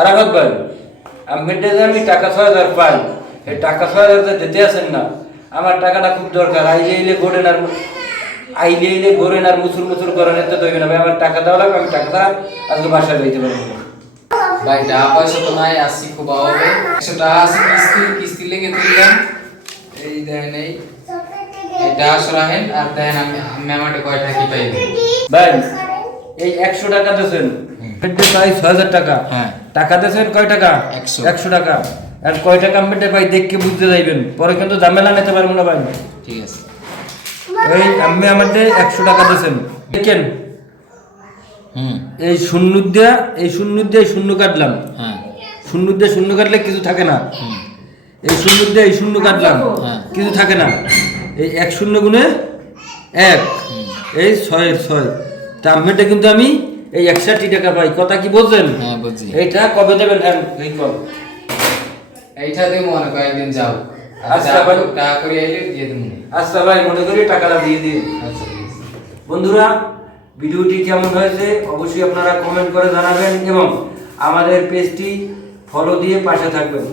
আরাফাত ভাই, আমি টাকা ৬,০০০ পাই, এই টাকা ৬,০০০ দিতে আসেন না। আমার টাকাটা খুব দরকার। আইলে ঘোরেন আর মুসুর মুসুর করেন, এত দেবে না ভাই। আমার টাকা দেওয়া লাগবে, আমি টাকাটা আজকে বাসায় দিতে পারবো না। ভাই টাকা পয়সা তো নাই, আসছি খুব অভাবে। 100 টাকা আছে কিস্তি লেগে দিলাম। এই দেন এটা আসরাহেন আর দেন আমি আমাকে কয়টা কি পাইবে ভাই এই 100 টাকা দিয়েছেন, পেটে পাই ৬,০০০ টাকা। হ্যাঁ। টাকা দিয়েছেন কয় টাকা? 100 টাকা। আর কয় টাকা পেটে পাই দেখকে বুঝতে যাইবেন, পরে কিন্তু ঝামেলা নিতে পারবো না ভাই। ঠিক আছে। এই আমি আমাদের 100 টাকা দিয়েছেন, দেখেন এই শূন্য দিয়ে শূন্য কাটলাম। হ্যাঁ। শূন্য দিয়ে শূন্য কাটলে কিছু থাকে না। এই শূন্য দিয়ে এই শূন্য কাটলাম, কিছু থাকে না। এই 1 শূন্য গুণে 1, এই 6 তা আমেটা কিন্তু আমি এই 61 টাকা পাই। কথা কি বলছেন? হ্যাঁ বুঝছি। এইটা কবে দেবেন? এই কল এইটা দিয়ে মনে কয়েকদিন যাও। আচ্ছা ভাই, টাকা করে আইলে দিয়ে দেবো। আচ্ছা ভাই, মনে করি টাকাটা দিয়ে দিন। আচ্ছা ঠিক আছে। বন্ধুরা, ভিডিওটি কেমন হয়েছে অবশ্যই আপনারা কমেন্ট করে জানাবেন এবং আমাদের পেজটি ফলো দিয়ে পাশে থাকবেন।